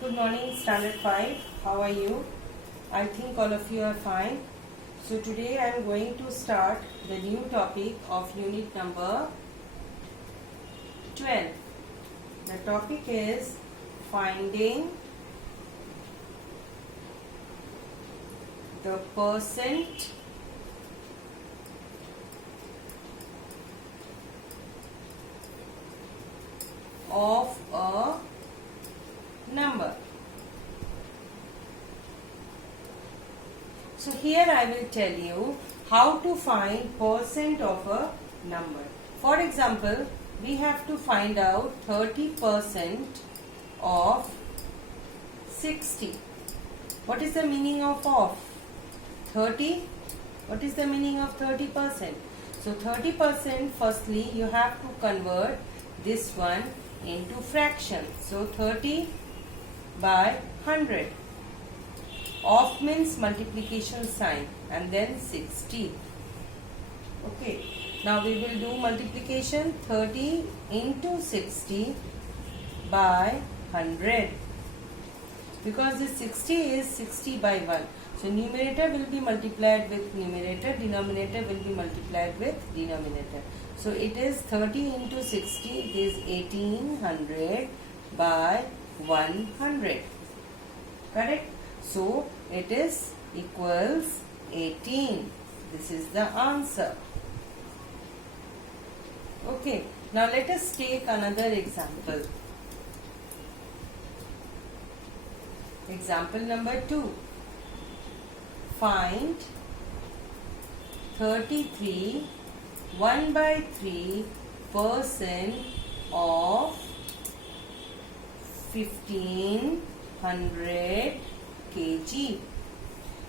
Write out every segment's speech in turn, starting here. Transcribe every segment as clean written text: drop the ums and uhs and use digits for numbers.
Good morning, Standard 5. How are you? I think all of you are fine. So today I am going to start the new topic of unit number 12. The topic is finding the percent of a number. So here I will tell you how to find percent of a number. For example, we have to find out 30% of 60. What is the meaning of 30? What is the meaning of 30%? So 30%, firstly you have to convert this one into fraction. So 30 by 100. Of means multiplication sign and then 60. Okay. Now we will do multiplication. 30 into 60 by 100. Because this 60 is 60 by 1. So numerator will be multiplied with numerator. Denominator will be multiplied with denominator. So it is 30 into 60. It is 1800 by 100. Correct? So it is equals 18. This is the answer. Okay. Now let us take another example. Example number 2. Find 33 1 by 3% of 1500 kg.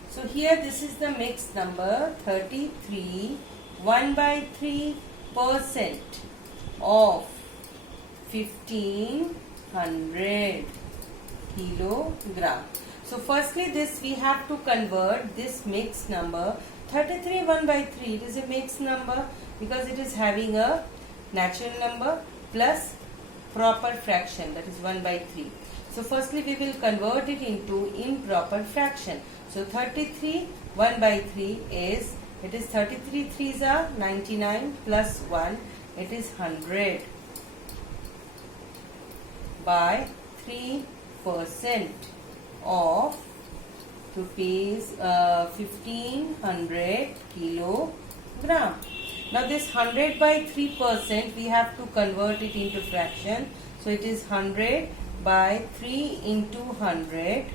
So here this is the mixed number 33 1 by 3% of 1500 kilogram. So firstly this we have to convert this mixed number 33 1 by 3. It is a mixed number because it is having a natural number plus proper fraction, that is 1 by 3. So firstly we will convert it into improper fraction. So 33 1 by 3 is, it is 33 3s are 99 plus 1, it is 100 by 3% of rupees 1500 kilogram. Now this 100 by 3% we have to convert it into fraction. So it is 100 by 3 into 100.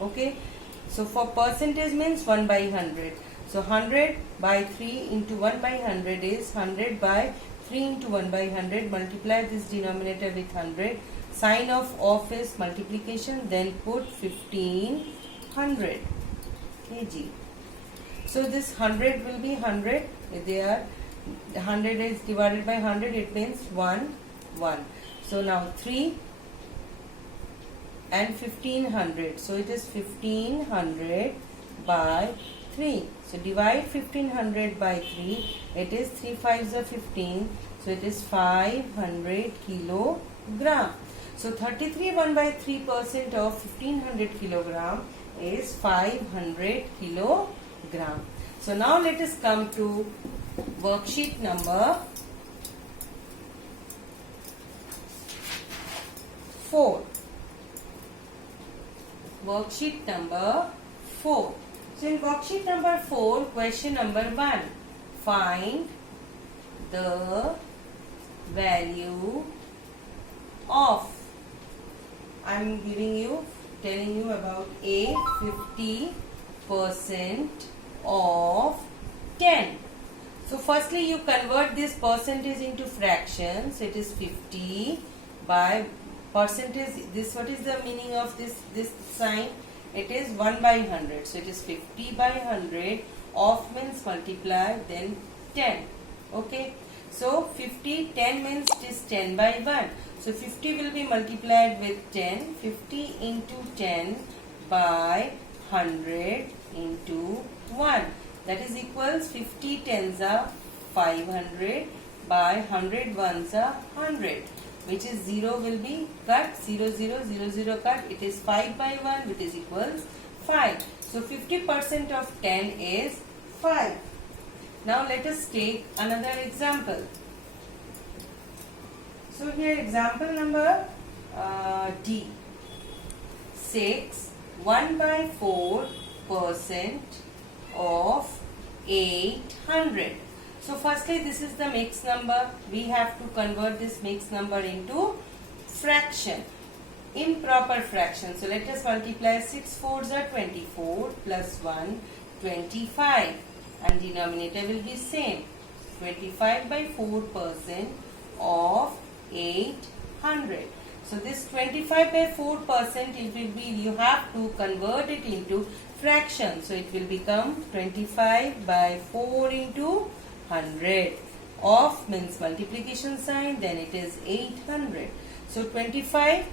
Okay. So for percentage means 1 by 100. So 100 by 3 into 1 by 100 is 100 by 3 into 1 by 100. Multiply this denominator with 100. Sign of is multiplication. Then put 1500 kg. So this 100 will be 100. They are 100 is divided by 100. It means 1 1. So now 3 and 1500. So it is 1500 by 3. So divide 1500 by 3. It is 3 5s are 15. So it is 500 kilogram. So 33 1 by 3% of 1500 kilogram is 500 kilogram. So now let us come to worksheet number 4. Worksheet number 4. So in worksheet number 4, question number 1. Find the value of, I am telling you about a 50% of 10. So firstly you convert this percentage into fractions. It is 50 by percentage. This, what is the meaning of this sign? It is 1 by 100. So it is 50 by 100. Of means multiply, then 10. Okay. So 50, 10 means it is 10 by 1. So 50 will be multiplied with 10. 50 into 10 by 100 into 1. That is equals 50 tens are 500 by 100 ones are 100. which is 0 will be cut, 0, 0, 0, 0 cut. It is 5 by 1, which is equals 5. So 50% of 10 is 5. Now let us take another example. So here example number D. 6, 1 by 4% of 800. So firstly, this is the mixed number. We have to convert this mixed number into fraction, improper fraction. So let us multiply 6 4s are 24 plus 1, 25, and denominator will be same. 25 by 4% of 800. So this 25 by 4%, it will be, you have to convert it into fraction. So it will become 25 by 4 into 100. Of means multiplication sign, then it is 800. So 25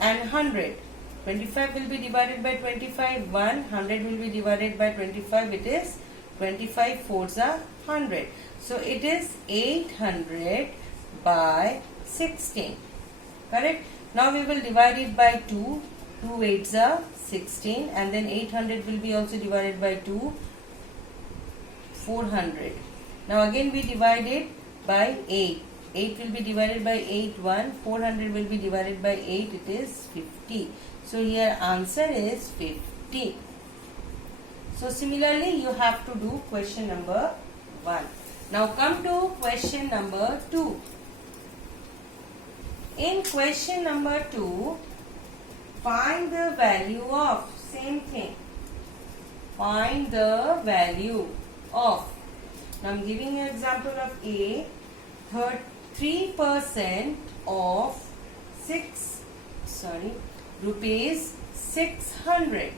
and 100. 25 will be divided by 25, 100 will be divided by 25, it is 25 4s are 100. So it is 800 by 16. Correct? Now we will divide it by 2. 2 8s are 16, and then 800 will be also divided by 2, 400. Now again we divide it by 8. 8 will be divided by 8, 1. 400 will be divided by 8, it is 50. So here answer is 50. So similarly you have to do question number 1. Now come to question number 2. In question number 2, find the value of, same thing, find the value of. Now I am giving you example of A. 3% of rupees 600.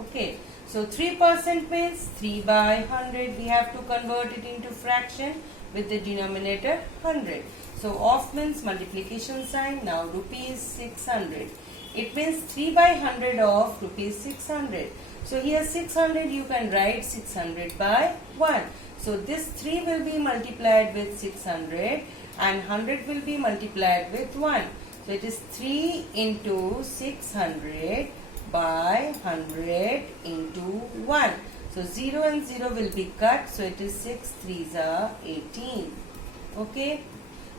Okay, so 3% means 3 by 100. We have to convert it into fraction with the denominator 100. So of means multiplication sign. Now rupees 600. It means 3 by 100 of rupees 600. So here 600 you can write 600 by 1. So this 3 will be multiplied with 600 and 100 will be multiplied with 1. So it is 3 into 600 by 100 into 1. So 0 and 0 will be cut. So it is 6 3s are 18. Okay.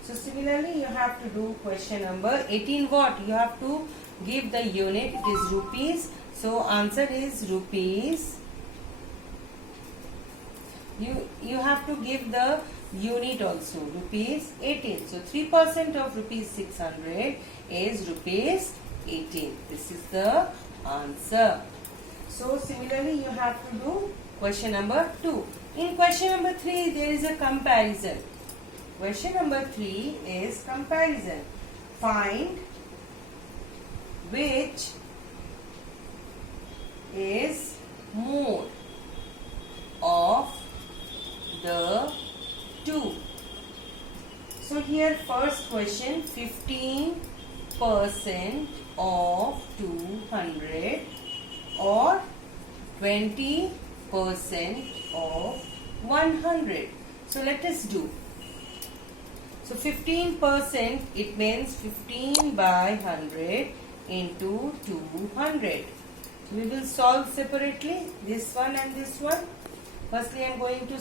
So similarly you have to do question number 18. What? You have to give the unit. It is rupees. So answer is rupees. You have to give the unit also, rupees 18. So 3% of rupees 600 is rupees 18. This is the answer. So similarly you have to do question number 2. In question number 3 there is a comparison. Question number 3 is comparison. Find which is more of the 2. So here first question, 15% of 200 or 20% of 100. So let us do. So 15%, it means 15 by 100 into 200. So we will solve separately this one and this one. Firstly I am going to.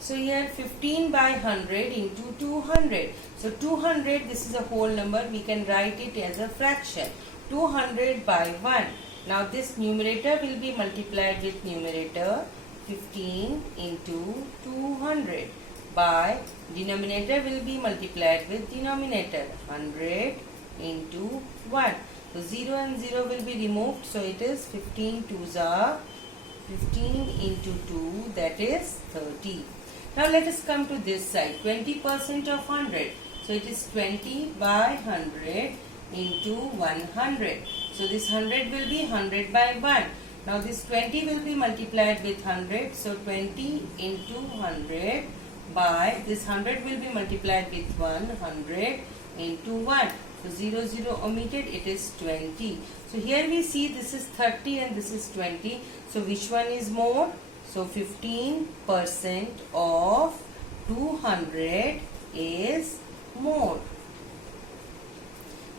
So here 15 by 100 into 200. So 200, this is a whole number. We can write it as a fraction. 200 by 1. Now this numerator will be multiplied with numerator. 15 into 200 by denominator will be multiplied with denominator. 100 into 1. So 0 and 0 will be removed. So it is 15 2s are 15 into 2, that is 30. Now let us come to this side. 20% of 100. So it is 20 by 100 into 100. So this 100 will be 100 by 1. Now this 20 will be multiplied with 100. So 20 into 100 by this 100 will be multiplied with 100 into 1. So 0 0 omitted, it is 20. So here we see this is 30 and this is 20. So which one is more? So 15% of 200 is more,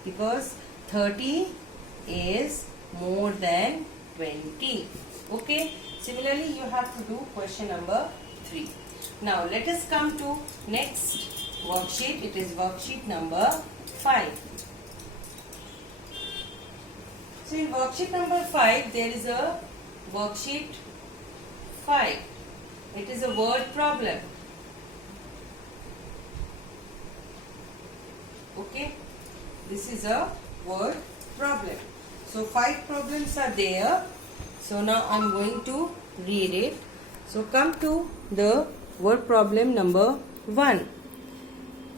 because 30 is more than 20. Okay. Similarly, you have to do question number 3. Now, let us come to next worksheet. It is worksheet number 5. So, in worksheet number 5, there is a worksheet 5. It is a word problem. Okay. This is a word problem. So, 5 problems are there. So, now I am going to read it. So, come to the word problem number 1.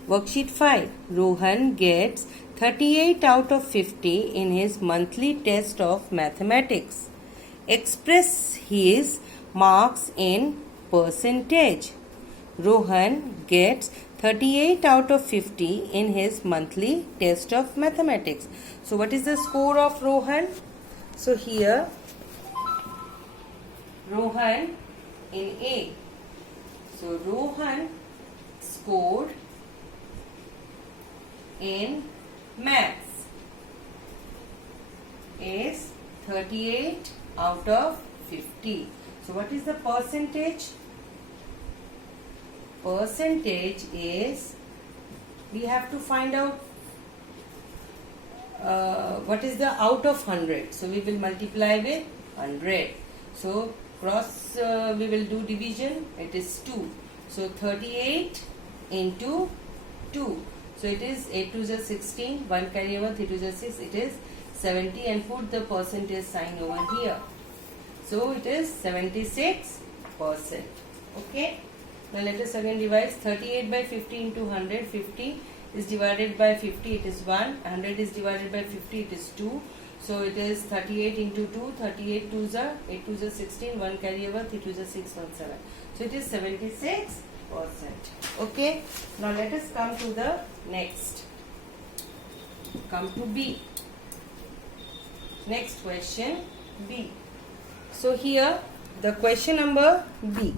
Worksheet 5. Rohan gets 38 out of 50 in his monthly test of mathematics. Express his marks in percentage. Rohan gets 38 out of 50 in his monthly test of mathematics. So, what is the score of Rohan? So, here Rohan in A. So, Rohan scored in maths is 38 out of 50. So, what is the percentage? Percentage is, we have to find out what is the out of 100. So, we will multiply with 100. So, cross we will do division. It is 2. So, 38 into 2. So, it is 8 to the 16. 1 carry over, 3 to the 6. It is 70, and put the percentage sign over here. So, it is 76%. Okay. Now, let us again divide 38 by 50 into 100. 50 is divided by 50. It is 1. 100 is divided by 50. It is 2. So, it is 38 into 2. 38 to the 8 to the 16. 1 carry over, 3 to the 6, 1, 7. So, it is 76%. Okay. Now, let us come to the next. Come to B. Next question, B. So, here the question number B.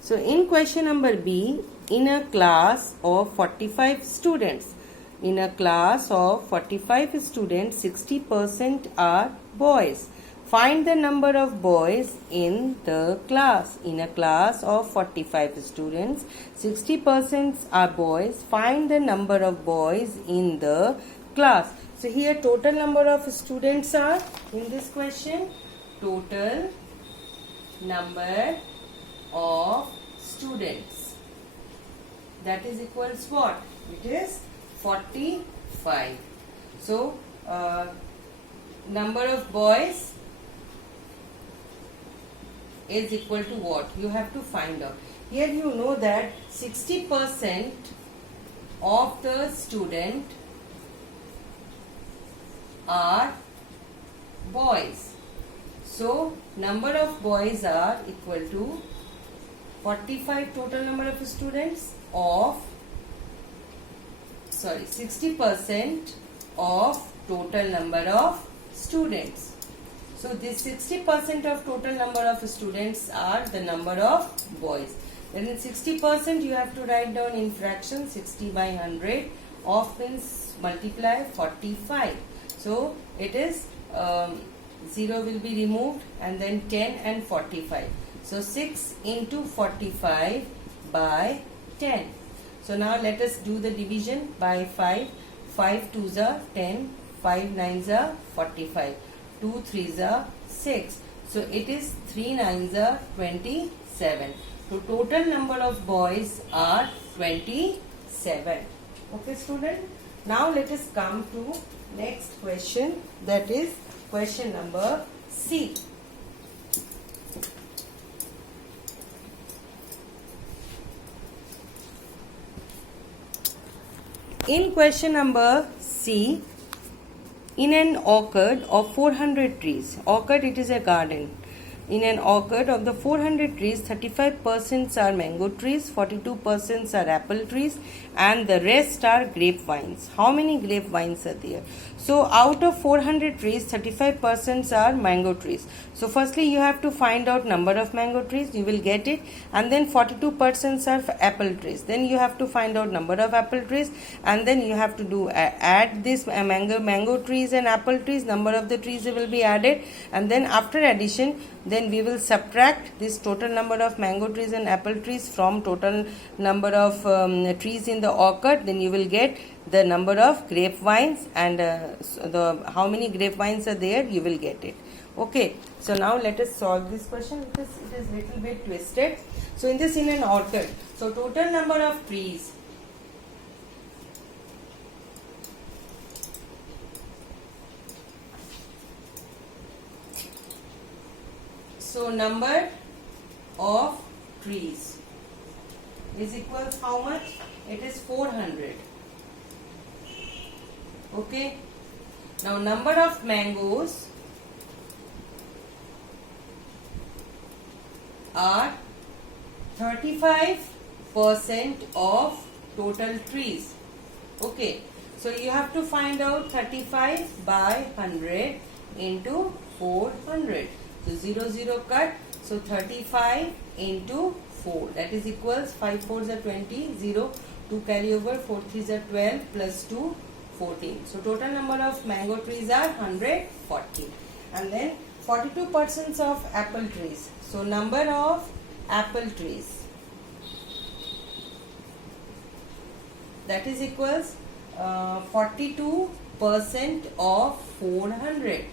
So, in question number B, in a class of 45 students, 60% are boys. Find the number of boys in the class. In a class of 45 students, 60% are boys. Find the number of boys in the class. So, here total number of students are in this question. Total number of students, that is equals what? It is 45. So, number of boys is equal to what? You have to find out. Here you know that 60% of the student are boys. So, number of boys are equal to 45 total number of students of 60% of total number of students. So, this 60% of total number of students are the number of boys. Then in 60% you have to write down in fraction 60 by 100. Of means multiply 45. So, it is 0 will be removed, and then 10 and 45. So, 6 into 45 by 10. So, now let us do the division by 5. 5 2s are 10, 5 9s are 45, 2 3s are 6. So, it is 3 9s are 27. So, total number of boys are 27. Okay, student. Now, let us come to next question, that is question number C. In question number C, in an orchard of 400 trees, orchard it is a garden, in an orchard of the 400 trees, 35% are mango trees, 42% are apple trees, and the rest are grapevines. How many grapevines are there? So out of 400 trees, 35% are mango trees. So firstly you have to find out number of mango trees, you will get it, and then 42% are apple trees. Then you have to find out number of apple trees, and then you have to do add this mango trees and apple trees, number of the trees will be added, and then after addition then we will subtract this total number of mango trees and apple trees from total number of trees in the orchard. Then you will get the number of grapevines, and how many grapevines are there, you will get it. Okay, so now let us solve this question because it is little bit twisted. So in this, in an orchard, so total number of trees, so number of trees is equals how much? It is 400. Okay. Now number of mangoes are 35% of total trees. Okay. So you have to find out 35 by 100 into 400. So 0 0 cut. So 35 into 4, that is equals 5 4s are 20, 0 2 carry over, 4 3s are 12 plus 2 14. So total number of mango trees are 140, and then 42% of apple trees. So number of apple trees, that is equals 42% of 400.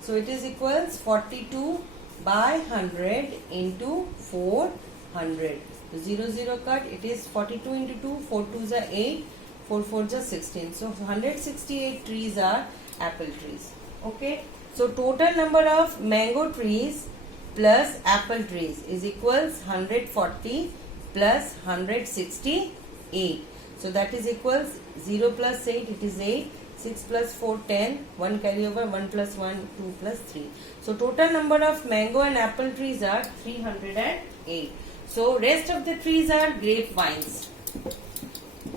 So it is equals 42 by 100 into 400. So 0 0 cut, it is 42 into 2, 4 2s are 8, 4 4s are 16. So 168 trees are apple trees. Okay. So total number of mango trees plus apple trees is equals 140 plus 168. So that is equals 0 plus 8, it is 8. 6 plus 4, 10, 1 carry over, 1 plus 1, 2 plus 3. So total number of mango and apple trees are 308. So rest of the trees are grapevines.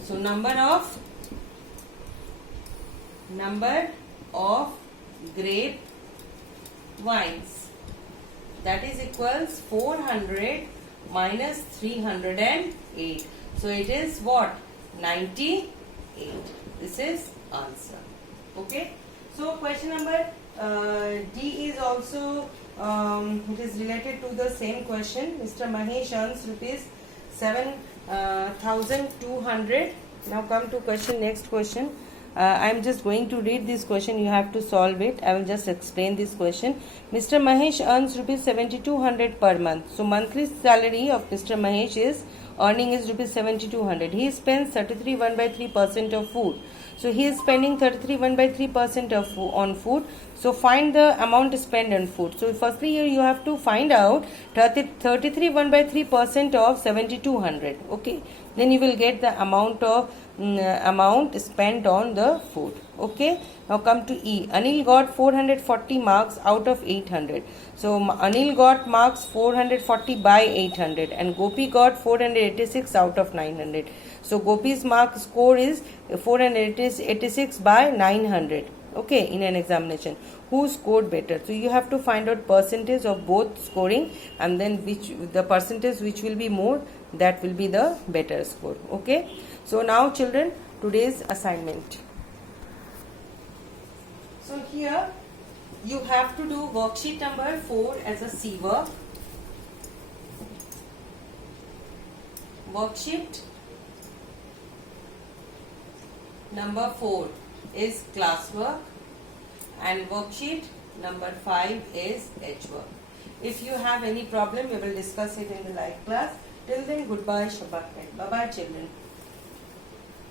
So number of grapevines, that is equals 400 minus 308. So it is what? 98. This is answer. Okay. So question number D is also it is related to the same question. Mr. Mahesh earns rupees 7,200. Now come to question, next question. I am just going to read this question. You have to solve it. I will just explain this question. Mr. Mahesh earns rupees 7,200 per month. So monthly salary of Mr. Mahesh is earning is rupees 7,200. He spends 33 1/3% of food. So he is spending 33 1/3% of on food. So find the amount spent on food. So firstly you have to find out 33 1/3% of 7,200. Okay. Then you will get the amount spent on the food. Okay. Now come to E. Anil got 440 marks out of 800. So Anil got marks 440 by 800, and Gopi got 486 out of 900. So Gopi's mark score is 486 by 900. Okay, in an examination, who scored better? So you have to find out percentage of both scoring, and then the percentage which will be more, that will be the better score. Okay. So now children, today's assignment. So here you have to do worksheet number 4 as a C work. Worksheet number 4 is classwork, and worksheet number 5 is H work. If you have any problem, we will discuss it in the live class. Till then, goodbye, Shabbat. Bye bye children.